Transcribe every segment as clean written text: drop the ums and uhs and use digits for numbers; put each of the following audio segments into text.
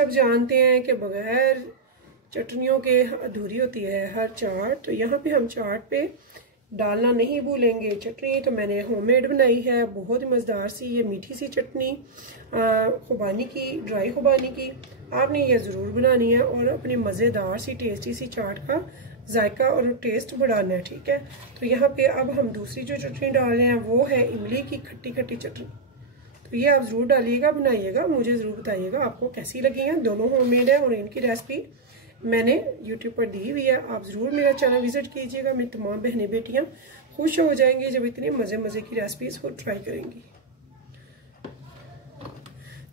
सब जानते हैं कि बगैर चटनियों के अधूरी होती है हर चाट। तो यहाँ पे हम चाट पे डालना नहीं भूलेंगे चटनी। तो मैंने होममेड बनाई है, बहुत ही मज़ेदार सी ये मीठी सी चटनी खुबानी की, ड्राई खुबानी की। आपने ये ज़रूर बनानी है और अपनी मज़ेदार सी टेस्टी सी चाट का जायका और टेस्ट बढ़ाना है, ठीक है। तो यहाँ पे अब हम दूसरी जो चटनी डाल रहे हैं वो है इमली की खट्टी खट्टी चटनी। तो ये आप ज़रूर डालिएगा, बनाइएगा, मुझे ज़रूर बताइएगा आपको कैसी लगी हैं। दोनों होममेड है और इनकी रेसिपी मैंने YouTube पर दी हुई है। आप ज़रूर मेरा चैनल विजिट कीजिएगा। मेरी तमाम बहनें बेटियां खुश हो जाएंगी जब इतने मज़े मज़े की रेसिपीज़ को ट्राई करेंगी।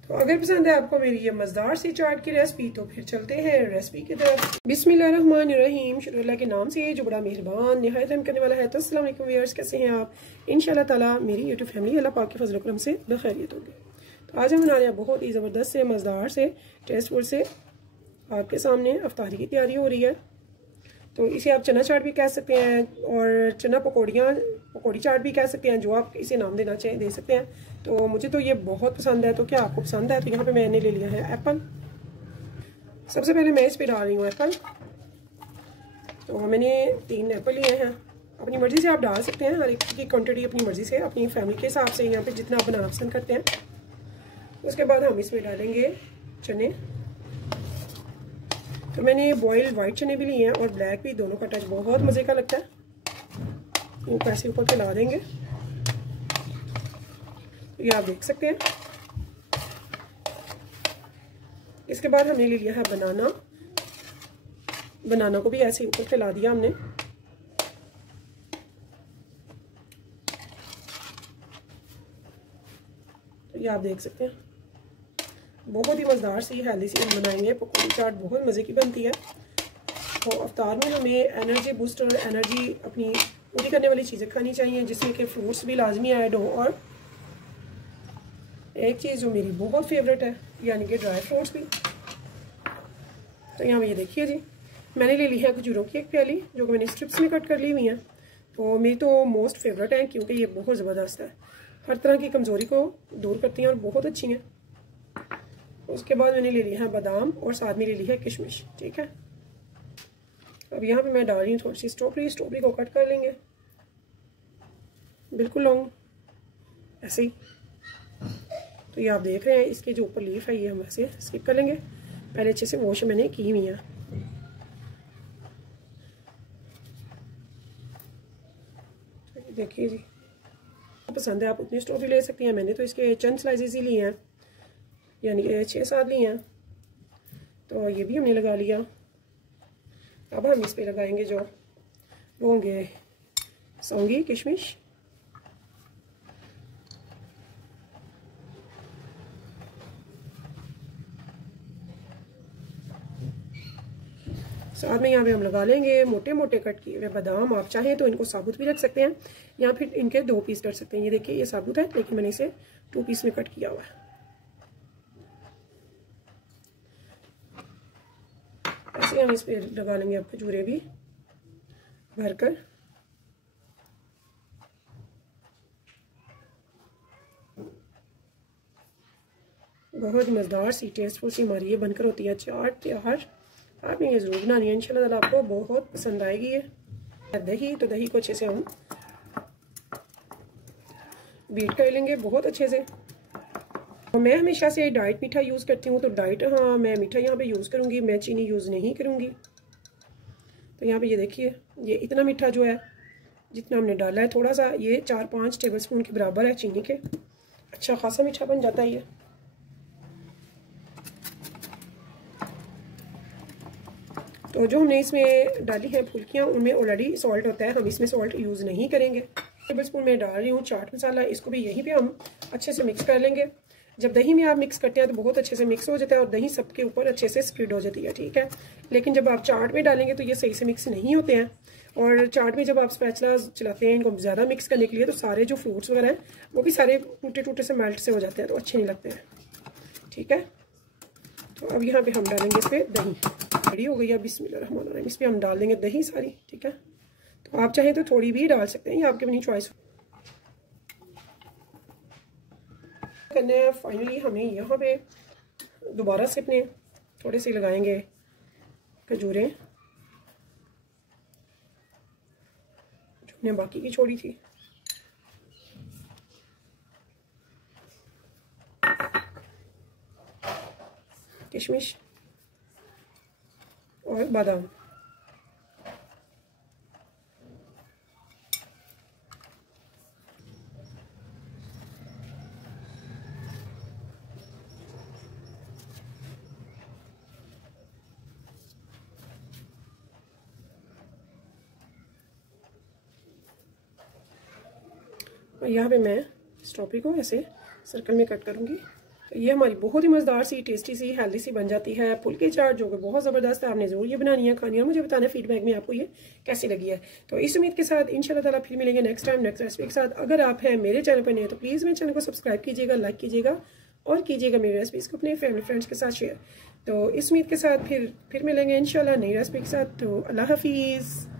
तो अगर पसंद है आपको मेरी ये मज़ेदार सी चाट की रेसिपी तो फिर चलते हैं रेसिपी की तरफ। बिस्मिल्लाहिर्रहमानिर्रहीम, शुरू अल्लाह के नाम से जो बड़ा मेहरबान निहायत रहम करने वाला है। तो अस्सलाम वालेकुम व्यूअर्स, कैसे हैं आप? इंशाल्लाह ताला मेरी यूट्यूब फैमिली अल्लाह पाक के फजल करम से बखैरियत होगी। तो आज हम बना रहे हैं बहुत ही ज़बरदस्त से मज़ेदार से टेस्टफुल से आपके सामने अफ्तारी की तैयारी हो रही है। तो इसे आप चना चाट भी कह सकते हैं और चना पकौड़ी चाट भी कह सकते हैं, जो आप इसे नाम देना चाहें दे सकते हैं। तो मुझे तो ये बहुत पसंद है। तो क्या आपको पसंद है? तो यहाँ पे मैंने ले लिया है एप्पल। सबसे पहले मैं इस पे डाल रही हूँ एप्पल। तो मैंने 3 एप्पल लिए हैं। अपनी मर्ज़ी से आप डाल सकते हैं, हर एक की क्वान्टिटी अपनी मर्ज़ी से, अपनी फैमिली के हिसाब से, यहाँ पे जितना आप बनाना पसंद करते हैं। उसके बाद हम इसमें डालेंगे चने। तो मैंने ये बॉइल्ड वाइट चने भी लिए हैं और ब्लैक भी, दोनों का टच बहुत मज़े का लगता है। इनको ऐसे ऊपर फैला देंगे। तो ये आप देख सकते हैं। इसके बाद हमने ले लिया है बनाना को भी ऐसे ऊपर फैला दिया हमने। तो ये आप देख सकते हैं, बहुत ही मज़ेदार सी हेल्दी सी हम बनाएंगे। पकौड़ी चाट बहुत मज़े की बनती है। तो अफ्तार में हमें एनर्जी बूस्टर, एनर्जी अपनी पूरी करने वाली चीज़ें खानी चाहिए, जिसमें कि फ्रूट्स भी लाजमी ऐड हो। और एक चीज़ जो मेरी बहुत फेवरेट है, यानी कि ड्राई फ्रूट्स भी। तो यहाँ पे ये देखिए जी, मैंने ले ली है खजूरों की एक प्याली, जो कि मैंने स्ट्रिप्स में कट कर ली हुई हैं। तो मेरी तो मोस्ट फेवरेट है, क्योंकि ये बहुत ज़बरदस्त है, हर तरह की कमज़ोरी को दूर करती हैं और बहुत अच्छी हैं। उसके बाद मैंने ले लिया है बादाम और साथ में ले ली है किशमिश, ठीक है। अब यहाँ पे मैं डाल रही हूँ थोड़ी सी स्ट्रॉबेरी को कट कर लेंगे बिल्कुल लॉन्ग ऐसे ही। तो ये आप देख रहे हैं, इसके जो ऊपर लीफ है ये हम ऐसे स्किप कर लेंगे। पहले अच्छे से वॉश मैंने की हुई है। देखिए जी, पसंद है आप उतनी स्ट्रॉबेरी ले सकती हैं। मैंने तो इसके चंद स्लाइसेस ही लिए हैं, यानी कि 6-7 लिए हैं। तो ये भी हमने लगा लिया। अब हम इस पे लगाएंगे जो वो होंगे सौंगी, किशमिश। साथ में यहाँ पे हम लगा लेंगे मोटे मोटे कट किए हुए बादाम। आप चाहें तो इनको साबुत भी रख सकते हैं या फिर इनके 2 पीस कर सकते हैं। ये देखिए, ये साबुत है, लेकिन मैंने इसे 2 पीस में कट किया हुआ है। ऐसे हम इस पे लगा लेंगे अब खजूरें भी भरकर। बहुत मज़ेदार सी टेस्टफुल सी हमारी ये बनकर होती है चाट तैयार। आपने ये ज़रूर बनानी है, इंशाल्लाह ताला आपको बहुत पसंद आएगी। ये दही, तो दही को अच्छे से हम बीट कर लेंगे बहुत अच्छे से। और मैं हमेशा से डाइट मीठा यूज़ करती हूँ, तो डाइट हाँ मैं मीठा यहाँ पे यूज़ करूँगी, मैं चीनी यूज़ नहीं करूँगी। तो यहाँ पे ये देखिए, ये इतना मीठा जो है जितना हमने डाला है, थोड़ा सा ये 4-5 टेबल स्पून के बराबर है चीनी के। अच्छा खासा मीठा बन जाता है ये। तो जो हमने इसमें डाली है फुल्कियाँ, उनमें ऑलरेडी सॉल्ट होता है, हम इसमें सॉल्ट यूज़ नहीं करेंगे। टेबल स्पून में डाल रही हूँ चाट मसाला, इसको भी यहीं पे हम अच्छे से मिक्स कर लेंगे। जब दही में आप मिक्स करते हैं तो बहुत अच्छे से मिक्स हो जाता है और दही सबके ऊपर अच्छे से स्प्रेड हो जाती है, ठीक है। लेकिन जब आप चाट में डालेंगे तो ये सही से मिक्स नहीं होते हैं। और चाट में जब आप स्पैचुला चलाते हैं इनको ज़्यादा मिक्स करने के लिए, तो सारे जो फ्रूट्स वगैरह हैं वो भी सारे टूटे टूटे से मेल्ट से हो जाते हैं, तो अच्छे नहीं लगते हैं, ठीक है। तो अब यहाँ पे हम डालेंगे इस पर दही। रेडी हो गई है, बिस्मिल्लाहिर्रहमानिर्रहीम। इस पर हम डाल देंगे दही सारी, ठीक है। तो आप चाहें तो थोड़ी भी डाल सकते हैं, ये आपकी अपनी चॉइस करना है। फाइनली हमें यहाँ पे दोबारा से अपने थोड़े से लगाएंगे खजूरें जो हमने बाकी की छोड़ी थी। किशमिश और बादाम। और यहाँ पे मैं स्ट्रॉबेरी को ऐसे सर्कल में कट करूँगी। तो ये हमारी बहुत ही मज़ेदार सी, टेस्टी सी, हेल्दी सी बन जाती है फुल की चाट, जो कि बहुत ज़बरदस्त है। आपने ज़रूर ये बनानी है, खानी है, मुझे बताना फीडबैक में आपको ये कैसी लगी है। तो इस उम्मीद के साथ इंशाल्लाह ताला फिर मिलेंगे नेक्स्ट टाइम नेक्स्ट रेसिपी के साथ। अगर आप हैं मेरे चैनल पर नए तो प्लीज़ मेरे चैनल को सब्सक्राइब कीजिएगा, लाइक कीजिएगा और कीजिएगा मेरी रेसिपीज़ को अपने फैमिली फ्रेंड्स के साथ शेयर। तो इस उम्मीद के साथ फिर मिलेंगे इंशाल्लाह नई रेसिपी के साथ। तो अल्लाह हाफिज़।